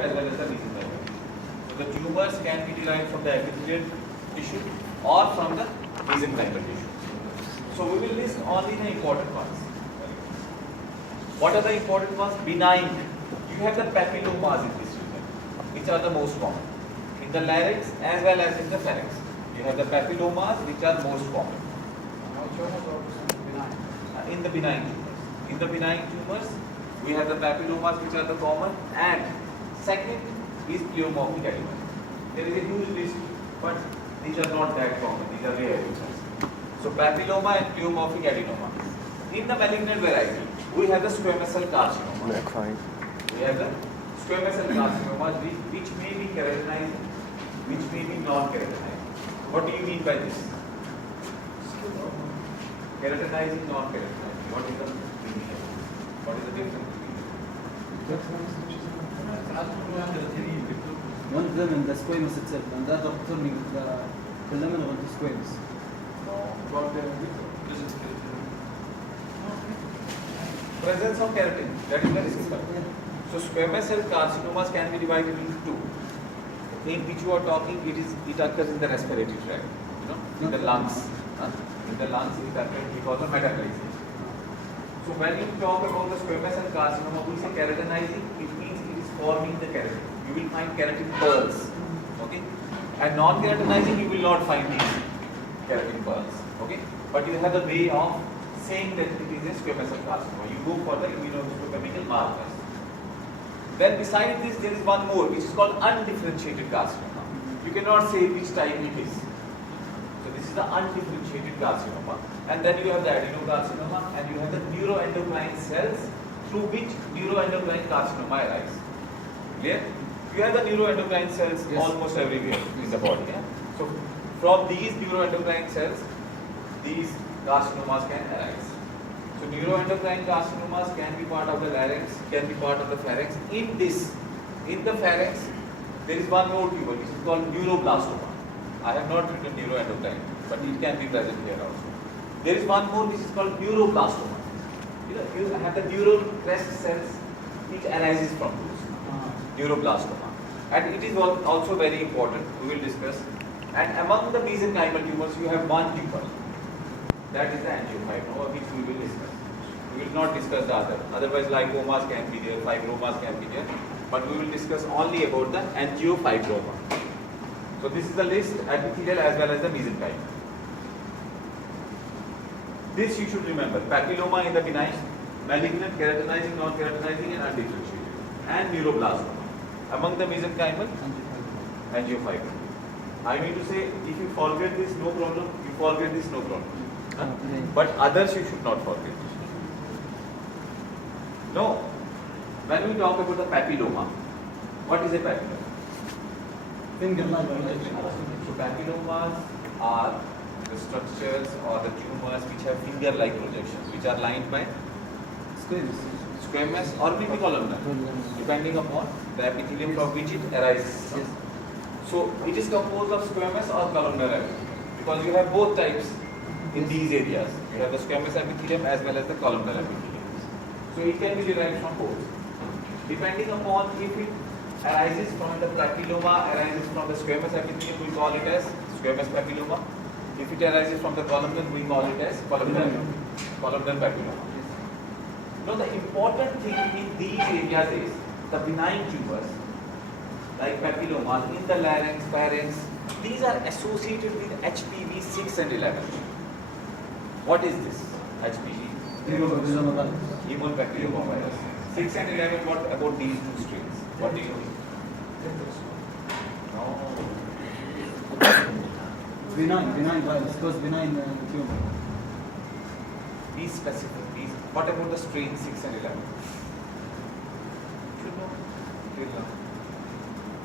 as well as the mesenchymal tissue. So the tumors can be derived from the epithelial tissue or from the mesenchymal tissue. So we will list only the important ones. What are the important ones? Benign. You have the papillomas in this region, which are the most common. In the larynx as well as in the pharynx. You have the papillomas which are most common. In the benign tumors. In the benign tumors, we have the papillomas which are the common, and second is pleomorphic adenoma. There is a huge list, but these are not that common. These are rare tumors. So papilloma and pleomorphic adenoma. In the malignant variety, we have the squamous cell carcinoma. We have the squamous cell carcinomas which may be keratinizing, which may be non-keratinizing. What do you mean by this? Keratinizing, non-keratinizing. What is the meaning? What is the difference between them? One of them in the squamous itself, and the other turning the laminar into squamous. Presence of keratin, that is very simple. So squamous cell carcinomas can be divided into two. In which you are talking, it occurs in the respiratory tract, in the lungs. In the lungs, it occurs because of metabolization. So when you talk about the squamous cell carcinoma, we say keratinizing, it means it is forming the keratin. You will find keratin pearls, okay? And non-keratinizing, you will not find these keratin pearls, okay? But you have the way of saying that it is a squamous cell carcinoma. You go for the immunohistochemical markers. Then beside this, there is one more, which is called undifferentiated carcinoma. You cannot say which type it is. So this is the undifferentiated carcinoma. And then you have the adenocarcinoma, and you have the neuroendocrine cells through which neuroendocrine carcinoma arises. Clear? You have the neuroendocrine cells almost everywhere in the body. Yeah? So from these neuroendocrine cells, these carcinomas can arise. So neuroendocrine carcinomas can be part of the larynx, can be part of the pharynx. In the pharynx, there is one more tumor which is called neuroblastoma. I have not written neuroendocrine, but it can be present here also. There is one more which is called neuroblastoma. You have the neural crest cells which arises from those. Neuroblastoma. And it is also very important, we will discuss. And among the mesenchymal tumors, you have one tumor. That is the angiofibroma, which we will discuss. We will not discuss the other. Otherwise, lipomas can be there, fibromas can be there. But we will discuss only about the angiofibroma. So this is the list, epithelial as well as the mesenchymal. This you should remember. Papilloma in the benign, malignant, keratinizing, non-keratinizing, and undifferentiated. And neuroblastoma. Among the mesenchymal, angiofibroma. I mean to say, if you forget this, no problem. You forget this, no problem. But others you should not forget. No. When we talk about the papilloma, what is a papilloma? Finger-like. So papillomas are the structures or the tumors which have finger-like projections, which are lined by squamous or maybe columnar, depending upon the epithelium from which it arises. Yes. So it is composed of squamous or columnar epithelium, because you have both types in these areas. You have the squamous epithelium as well as the columnar epithelium. So it can be derived from both. Depending upon if it arises from the papilloma, arises from the squamous epithelium, we call it as squamous papilloma. If it arises from the columnar, we call it as columnar papilloma. Now the important thing in these areas is the benign tumors like papillomas in the larynx, pharynx, these are associated with HPV 6 and 11. What is this? HPV? Human papilloma virus. 6 and 11, what about these two strains? What do you think? No. Benign virus, because benign tumor. Be specific. What about the strain 6 and 11?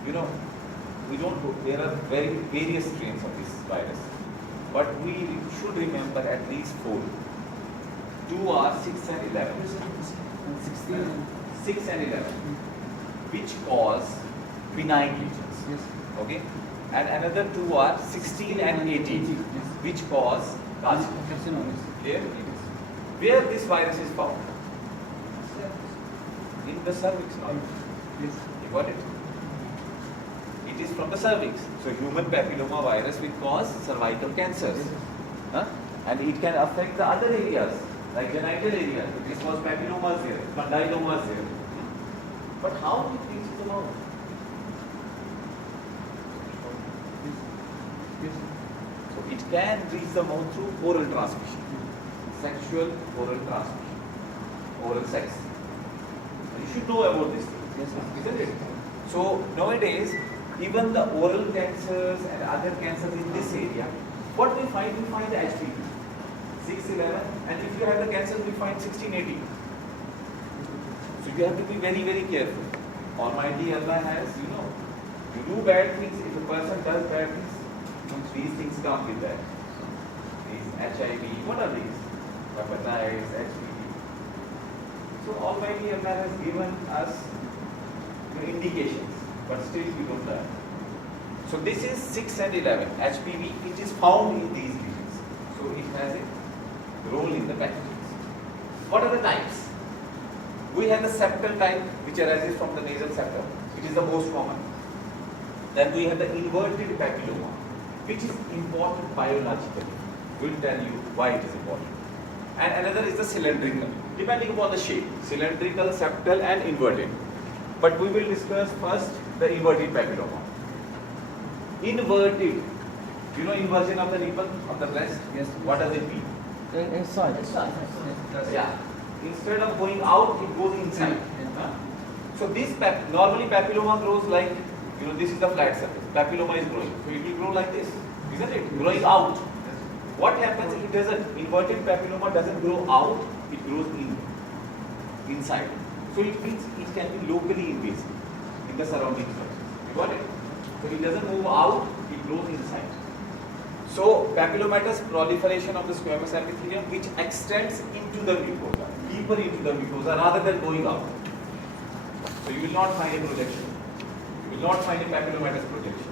You know, we don't go, there are various strains of this virus, but we should remember at least 4. 2 are 6 and 11. 6 and 11, which cause benign lesions. Yes. Okay? And another 2 are 16 and 18, which cause carcinoma. Clear? Where this virus is found? In the cervix. Yes. You got it? It is from the cervix. So human papilloma virus will cause cervical cancers. Huh? And it can affect the other areas, like genital areas. It cause papillomas here, condylomas here. But how it reaches the mouth? So it can reach the mouth through oral transmission, sexual oral transmission, oral sex. You should know about this thing, isn't it? So nowadays, even the oral cancers and other cancers in this area, what we find the HPV 611, and if you have the cancer, we find 1618. So you have to be very, very careful. Almighty Allah has, you do bad things. If a person does bad things, these things come with that. These HIV, what are these? Hepatitis, HPV. So Almighty Allah has given us indications, but still we don't learn. So this is 6 and 11. HPV, it is found in these regions. So it has a role in the pathogens. What are the types? We have the septal type, which arises from the nasal septum. It is the most common. Then we have the inverted papilloma, which is important biologically. We'll tell you why it is important. And another is the cylindrical, depending upon the shape. Cylindrical, septal and inverted. But we will discuss first the inverted papilloma. Inverted, inversion of the nipple, of the breast? Yes. What does it mean? Inside. Yeah. Instead of going out, it goes inside. Huh? So this normally papilloma grows like, this is the flat surface. Papilloma is growing. So it will grow like this, isn't it? Growing out. What happens? It doesn't. Inverted papilloma doesn't grow out. It grows inside. So it means it can be locally invasive in the surrounding structures. You got it? So it doesn't move out. It grows inside. So papillomatous proliferation of the squamous epithelium, which extends into the mucosa, deeper into the mucosa rather than going out. So you will not find a projection. You will not find a papillomatous projection.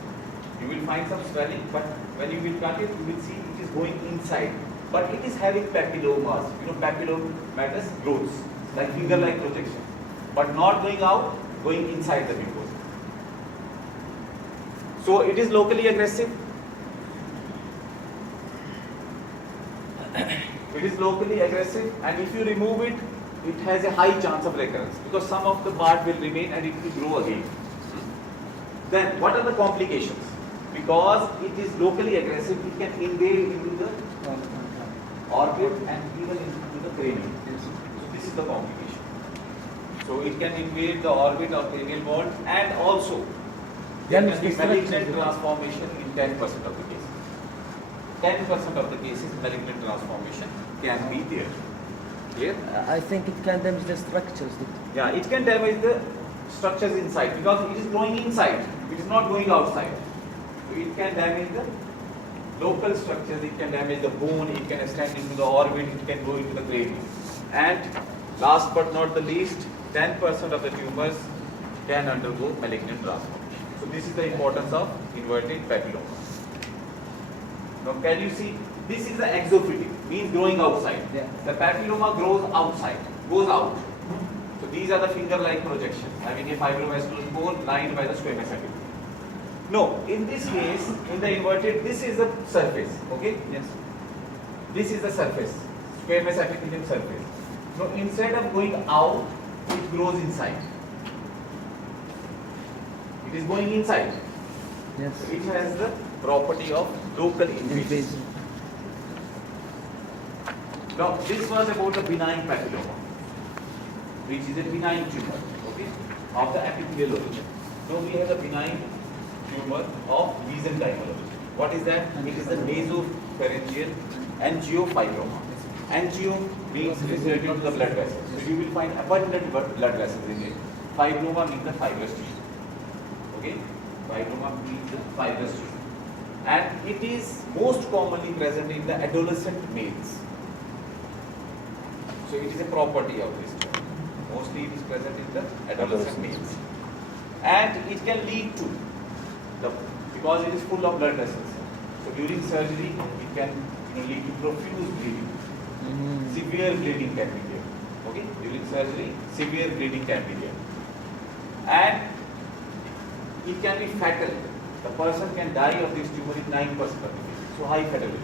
You will find some swelling, but when you will cut it, you will see it is going inside. But it is having papillomas, papillomatous growths, like finger-like projection, but not going out, going inside the mucosa. So it is locally aggressive. It is locally aggressive, and if you remove it, it has a high chance of recurrence because some of the part will remain and it will grow again. Then, what are the complications? Because it is locally aggressive, it can invade into the orbit and even into the cranium. So this is the complication. So it can invade the orbit of cranial bone, and also there can be malignant transformation in 10% of the cases. 10% of the cases, malignant transformation can be there. Clear? I think it can damage the structures. Yeah, it can damage the structures inside because it is growing inside. It is not going outside. So it can damage the local structures. It can damage the bone. It can extend into the orbit. It can go into the cranium. And last but not the least, 10% of the tumors can undergo malignant transformation. So this is the importance of inverted papilloma. Now can you see, this is the exophytic, means growing outside. Yeah. The papilloma grows outside, goes out. So these are the finger-like projections, having a fibrovascular core lined by the squamous epithelium. No, in this case, in the inverted, this is the surface, okay? Yes. This is the surface, squamous epithelium surface. So instead of going out, it grows inside. It is going inside. Yes. It has the property of local invasion. Now, this was about the benign papilloma, which is a benign tumor, okay, of the epithelial origin. Now we have the benign tumor of mesenchymal origin. What is that? It is the nasopharyngeal angiofibroma. Angio means related to the blood vessels. So you will find abundant blood vessels in it. Fibroma means the fibrous tissue. Okay? Fibroma means the fibrous tissue. And it is most commonly present in the adolescent males. So it is a property of this tumor. Mostly it is present in the adolescent males. And it can lead to, because it is full of blood vessels. So during surgery, it can lead to profuse bleeding. Severe bleeding can be there. Okay? During surgery, severe bleeding can be there. And it can be fatal the person can die of this tumor in 9% of the cases. So high fatality.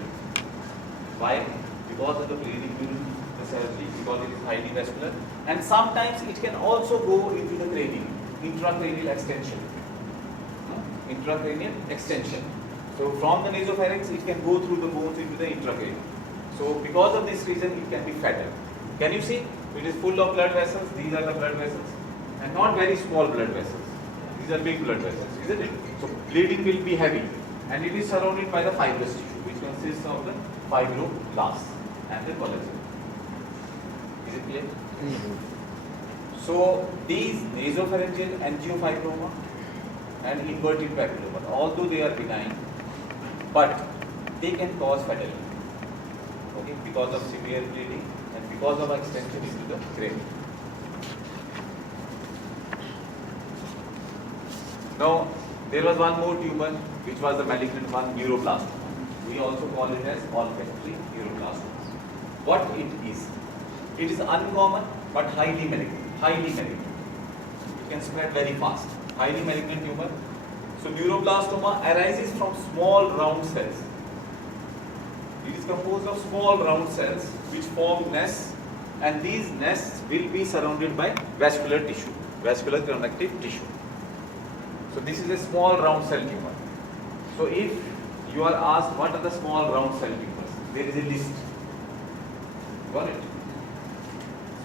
Why? Because of the bleeding during the surgery, because it is highly vascular, and sometimes it can also go into the cranium, intracranial extension. Intracranial extension. So from the nasopharynx, it can go through the bones into the intracranium. So because of this reason, it can be fatal. Can you see? It is full of blood vessels. These are the blood vessels, and not very small blood vessels. These are big blood vessels, isn't it? So bleeding will be heavy, and it is surrounded by the fibrous tissue, which consists of the fibroblasts and the collagen. Is it clear? So these nasopharyngeal angiofibroma and inverted papilloma, although they are benign, but they can cause fatality. Okay, because of severe bleeding and because of extension into the cranium. Now, there was one more tumor, which was the malignant one, neuroblastoma. We also call it as olfactory neuroblastoma. What it is? It is uncommon but highly malignant. Highly malignant. It can spread very fast. Highly malignant tumor. So neuroblastoma arises from small round cells. It is composed of small round cells which form nests, and these nests will be surrounded by vascular tissue, vascular connective tissue. So this is a small round cell tumor. So if you are asked what are the small round cell tumors, there is a list. Got it?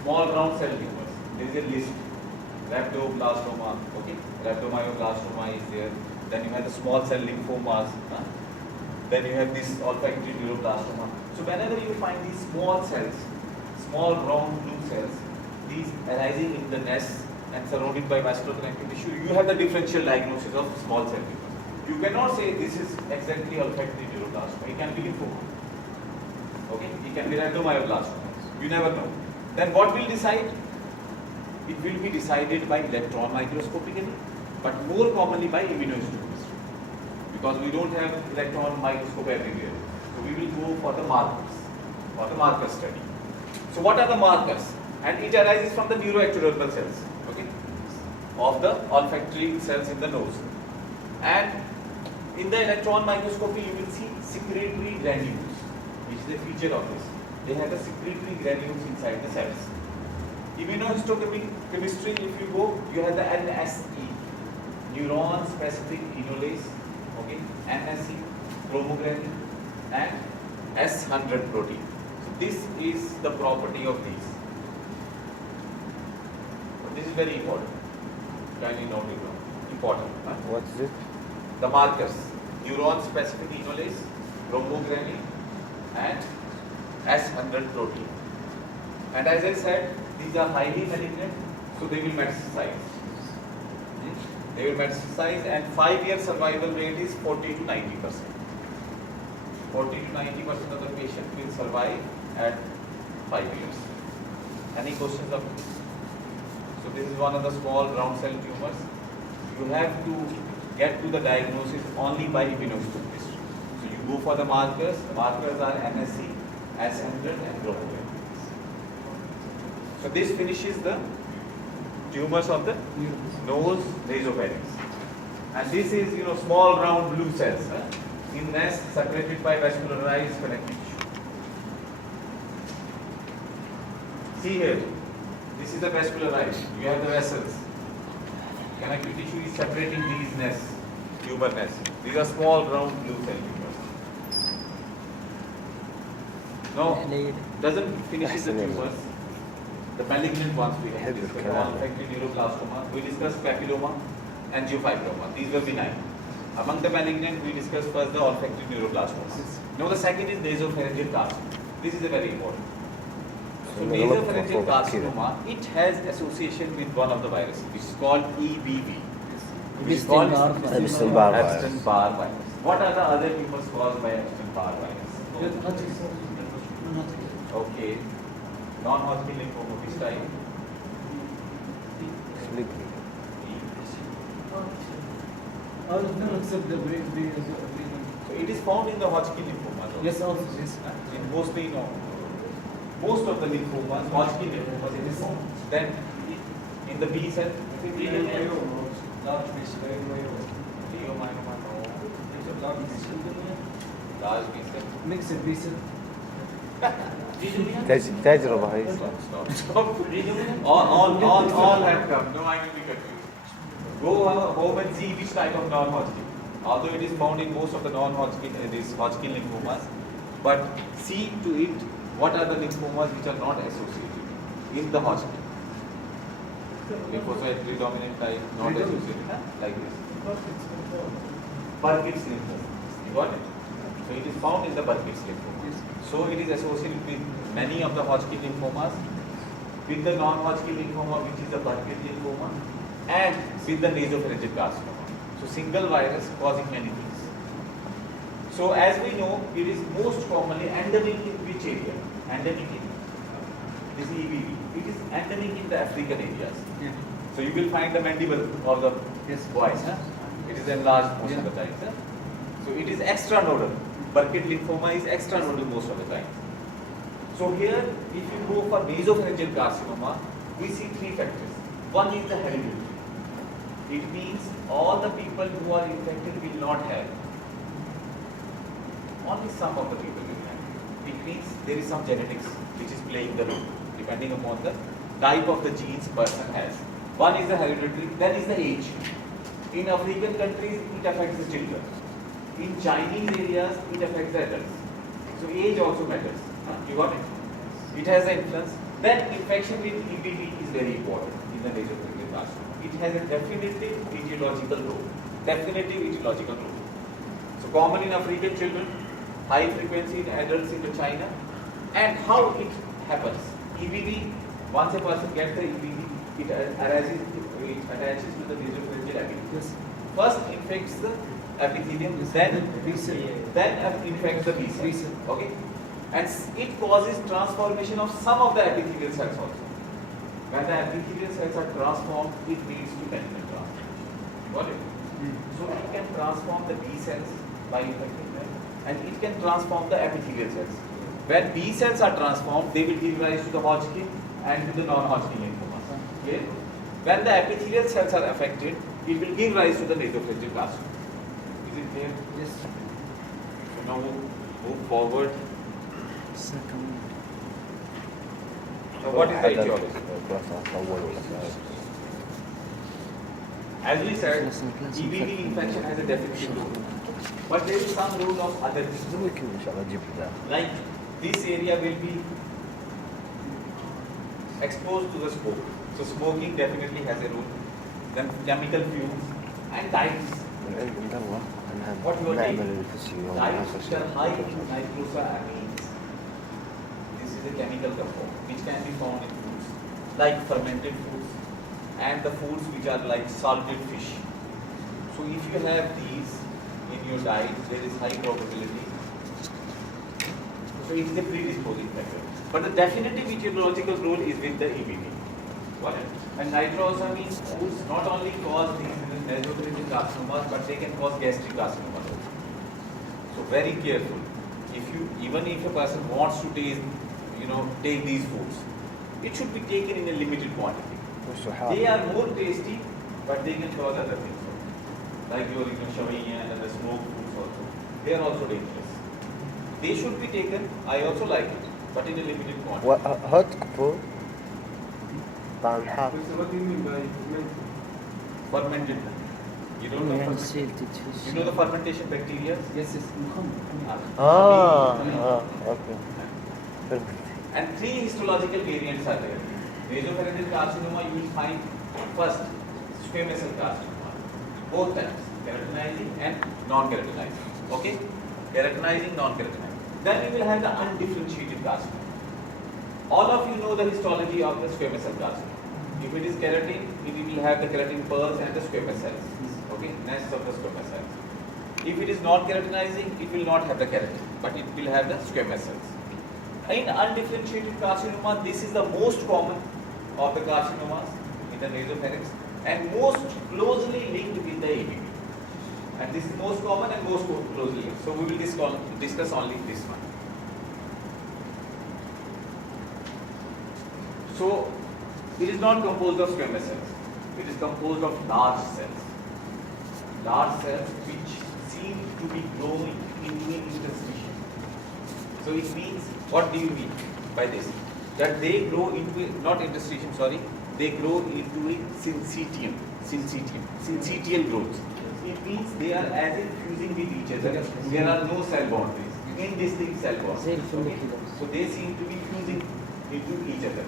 Small round cell tumors. There is a list. Rhabdoblastoma, okay? Rhabdomyoblastoma is there. Then you have the small cell lymphomas. Then you have this olfactory neuroblastoma. So whenever you find these small cells, small round blue cells, these arising in the nest and surrounded by vascular connective tissue, you have the differential diagnosis of small cell tumors. You cannot say this is exactly olfactory neuroblastoma. It can be lymphoma. Okay? It can be rhabdomyoblastoma. You never know. Then what will decide? It will be decided by electron microscopically, but more commonly by immunohistochemistry. Because we don't have electron microscope everywhere. So we will go for the markers, for the marker study. So what are the markers? And it arises from the neuroectodermal cells, okay, of the olfactory cells in the nose. And in the electron microscopy, you will see secretory granules, which is a feature of this. They have the secretory granules inside the cells. Immunohistochemistry, if you go, you have the NSE, neuron specific enolase, okay, NSE, chromogranule, and S100 protein. So this is the property of these. So this is very important. Kindly note it down. Important. Huh? What is it? The markers: neuron specific enolase, chromogranule, and S100 protein. And as I said, these are highly malignant, so they will metastasize. They will metastasize, and 5-year survival rate is 40 to 90%. 40 to 90% of the patient will survive at 5 years. Any questions of this? So this is one of the small round cell tumors. You have to get to the diagnosis only by immunohistochemistry. So you go for the markers. The markers are NSC, S100, and chromogranule. So this finishes the tumors of the nose, nasopharynx. And this is, small round blue cells in nest separated by vascularized connective tissue. See here, this is the vascularized. You have the vessels. Connective tissue is separating these nests, tumor nests. These are small round blue cell tumors. No, doesn't finish the tumors. The malignant ones we have discussed, olfactory neuroblastoma, we discussed papilloma, angiofibroma. These were benign. Among the malignant, we discussed first the olfactory neuroblastoma. Now the second is nasopharyngeal carcinoma. This is a very important. So nasopharyngeal carcinoma, it has association with one of the viruses, which is called EBV. Which is called Epstein-Barr virus. What are the other tumors caused by Epstein-Barr virus? Okay. Non-Hodgkin lymphoma, which type? All of them except the brain. So it is found in the Hodgkin lymphoma. Yes, also. Yes. In mostly, most of the lymphomas, Hodgkin lymphomas, it is found. Then in the B cell, leiomyoma, no. Large B cell. Mixed B cell. تجربة هاي. Stop. All have come. No, I will be confused. Go home and see which type of non-Hodgkin. Although it is found in most of the non-Hodgkin, these Hodgkin lymphomas, but see to it what are the lymphomas which are not associated in the Hodgkin. Lymphocyte predominant type, not associated, like this. Burkitt's lymphoma. You got it? So it is found in the Burkitt's lymphoma. So it is associated with many of the Hodgkin lymphomas, with the non-Hodgkin lymphoma, which is the Burkitt lymphoma, and with the nasopharyngeal carcinoma. So single virus causing many things. So as we know, it is most commonly endemic in which area? Endemic in this EBV. It is endemic in the African areas. Yeah. So you will find the mandible of the boys. It is enlarged most of the time. So it is extranodal. Burkitt lymphoma is extranodal most of the time. So here, if you go for nasopharyngeal carcinoma, we see three factors. One is the heredity. It means all the people who are infected will not have. Only some of the people will have. It means there is some genetics which is playing the role, depending upon the type of the genes person has. One is the hereditary, then is the age. In African countries, it affects the children. In Chinese areas, it affects the adults. So age also matters. You got it? It has an influence. Then infection with EBV is very important in the nasopharyngeal carcinoma. It has a definitive etiological role. Definitive etiological role. So common in African children, high frequency in adults in China. And how it happens? EBV, once a person gets the EBV, it attaches to the nasopharyngeal epithelium. First infects the epithelium, then infects the B cell. Okay? And it causes transformation of some of the epithelial cells also. When the epithelial cells are transformed, it leads to chemical transformation. Got it? So it can transform the B cells by infecting them, and it can transform the epithelial cells. When B cells are transformed, they will give rise to the Hodgkin and to the non-Hodgkin lymphomas. Okay? When the epithelial cells are affected, it will give rise to the nasopharyngeal carcinoma. Is it clear? Yes. So now move forward. Second. So what is the etiology? As we said, EBV infection has a definitive role. But there is some role of other things. Like this area will be exposed to the smoke. So smoking definitely has a role. Then chemical fumes and dyes. What you are taking? Dyes which are high in nitrosamines. This is a chemical compound which can be found in foods like fermented foods and the foods which are like salted fish. So if you have these in your diet, there is high probability. So it is a predisposing factor. But the definitive etiological role is with the EBV. Got it? And nitrosamine foods not only cause these nasopharyngeal carcinomas, but they can cause gastric carcinomas also. So very careful. Even if a person wants to taste, take these foods, it should be taken in a limited quantity. They are more tasty, but they can cause other things also. Like your shawarma and the smoked foods also. They are also dangerous. They should be taken. I also like it, but in a limited quantity. hot food طعم حار. What do you mean by Fermented. You don't know يعني fermentation? سيلتد فيش. You know the fermentation bacteria? Yes, Okay. And three histological variants are there. Nasopharyngeal carcinoma, you will find first squamous cell carcinoma, both types, keratinizing and non-keratinizing. Okay? Keratinizing, non-keratinizing. Then we will have the undifferentiated carcinoma. All of you know the histology of the squamous cell carcinoma. If it is keratin, it will have the keratin pearls and the squamous cells. Okay? Nests of the squamous cells. If it is non-keratinizing, it will not have the keratin, but it will have the squamous cells. In undifferentiated carcinoma, this is the most common of the carcinomas in the nasopharynx and most closely linked with the EBV. And this is most common and most closely linked. So we will discuss only this one. So it is not composed of squamous cells. It is composed of large cells. Large cells which seem to be growing into an interstitium. So it means, what do you mean by this? That they grow into a, not interstitium, sorry, they grow into a syncytial growth. It means they are as if fusing with each other. There are no cell boundaries, indistinct cell boundaries. Okay? So they seem to be fusing into each other.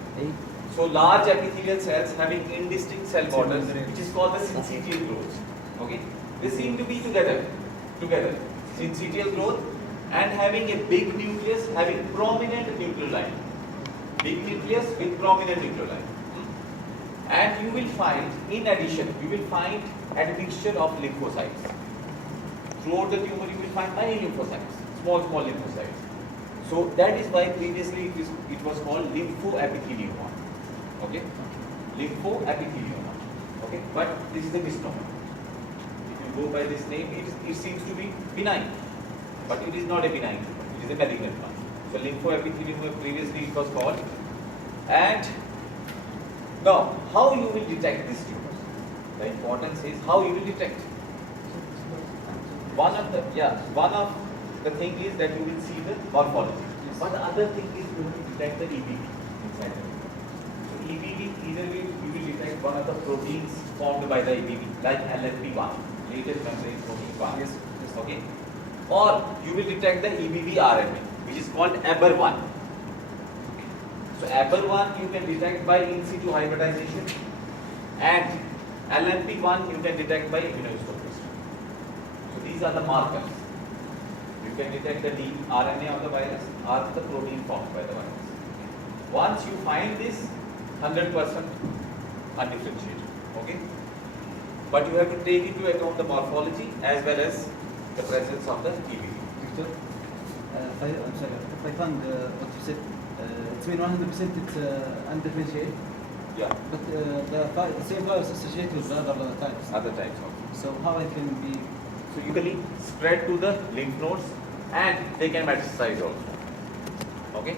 So large epithelial cells having indistinct cell borders, which is called the syncytial growth. Okay, they seem to be together, syncytial growth, and having a big nucleus, having prominent nuclear line, big nucleus with prominent nuclear line. And you will find, in addition, you will find admixture of lymphocytes. Throughout the tumor, you will find many lymphocytes, small lymphocytes. So that is why previously it was called lymphoepithelioma. Okay, lymphoepithelioma. Okay, but this is a misnomer. If you go by this name, it seems to be benign, but it is not a benign tumor. It is a malignant one. So lymphoepithelioma previously it was called. And now, how you will detect these tumors? The importance is how you will detect. One of the thing is that you will see the morphology. But the other thing is you will detect the EBV inside the tumor. So EBV, either you will detect one of the proteins formed by the EBV, like LFP1, latest membrane protein 1. Yes. Okay. Or you will detect the EBV RNA, which is called ABR1. So ABR1 you can detect by in situ hybridization, and LNP1 you can detect by immunohistochemistry. So these are the markers. You can detect the RNA of the virus or the protein formed by the virus. Once you find this, 100% undifferentiated. Okay? But you have to take into account the morphology as well as the presence of the EBV. Victor, I'm sorry, if I found what you said, it's mean 100% it's undifferentiated, Yeah. but the same virus associated with the other types. Other types of. So how I can be? So you can spread to the lymph nodes and they can metastasize also. Okay?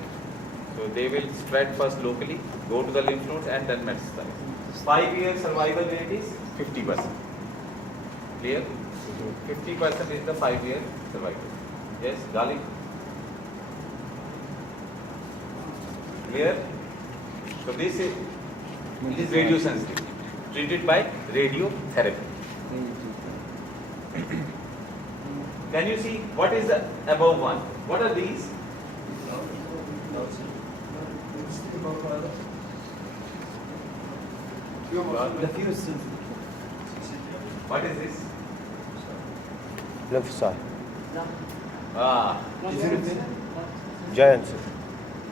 So they will spread first locally, go to the lymph nodes and then metastasize. 5-year survival rate is 50%. Clear? 50% is the 5-year survival. Yes, darling? Clear? So this is radio sensitive, treated by radiotherapy. Can you see what is the above one? What are these? The fuse cells. What is this? lymphocyte, Ah, Is it giant cell.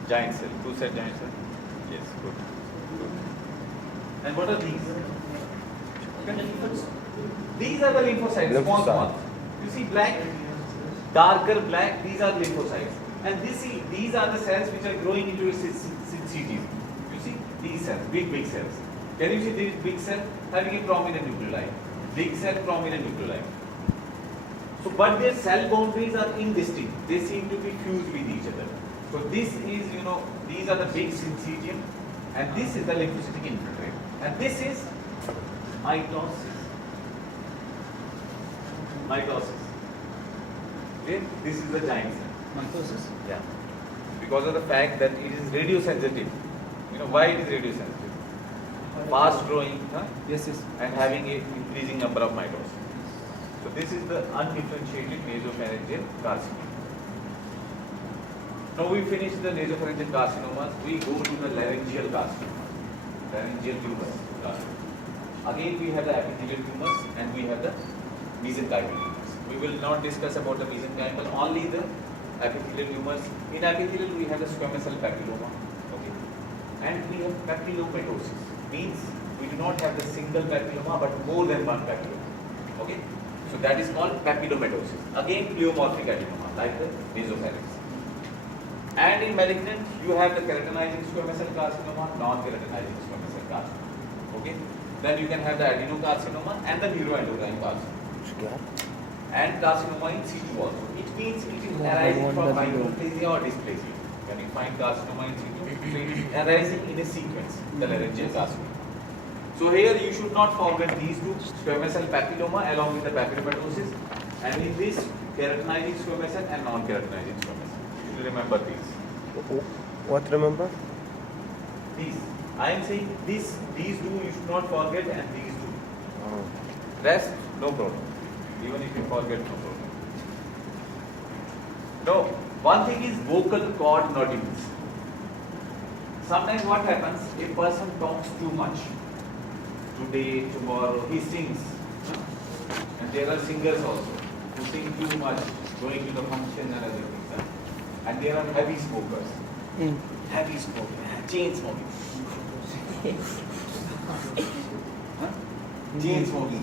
giant cell. Who said giant cell? Yes, good. And what are these? These are the lymphocytes, small. Lymphocyte. You see black, darker black, these are lymphocytes. And these are the cells which are growing into a syncytium. You see these cells, big cells. Can you see these big cells having a prominent nucleoli? Big cell, prominent nucleoli. So, but their cell boundaries are indistinct. They seem to be fused with each other. So this is, these are the big syncytium, and this is the lymphocytic infiltrate. And this is mitosis. Mitosis. Okay? This is the giant cell. mitosis? Yeah. Because of the fact that it is radiosensitive. You know why it is radiosensitive? Fast growing, Yes. and having a increasing number of mitosis. So this is the undifferentiated nasopharyngeal carcinoma. Now we finish the nasopharyngeal carcinomas, we go to the laryngeal carcinoma, laryngeal tumors. Again we have the epithelial tumors and we have the mesenchymal tumors. We will not discuss about the mesenchymal, only the epithelial tumors. In epithelial we have the squamous cell papilloma, okay, and we have papillomatosis. Means we do not have the single papilloma but more than one papilloma, okay. So that is called papillomatosis. Again pleomorphic adenoma like the nasopharynx. And in malignant, you have the keratinizing squamous cell carcinoma, non-keratinizing squamous cell carcinoma. Okay? Then you can have the adenocarcinoma and the neuroendocrine carcinoma. And carcinoma in situ also. It means it is arising from hyperplasia or dysplasia. When you find carcinoma in situ, it is arising in a sequence, the laryngeal carcinoma. So here you should not forget these two, squamous cell papilloma along with the papillomatosis. And in this, keratinizing squamous cell and non-keratinizing squamous cell. You should remember these. What remember? These. I am saying these two you should not forget, and these two. Oh. Rest, no problem. Even if you forget, no problem. Now, one thing is vocal cord nodules. Sometimes what happens, a person talks too much. Today, tomorrow, he sings. And there are singers also who sing too much, going to the function and other things. And there are heavy smokers. Heavy smoking, chain smoking. Chain smoking.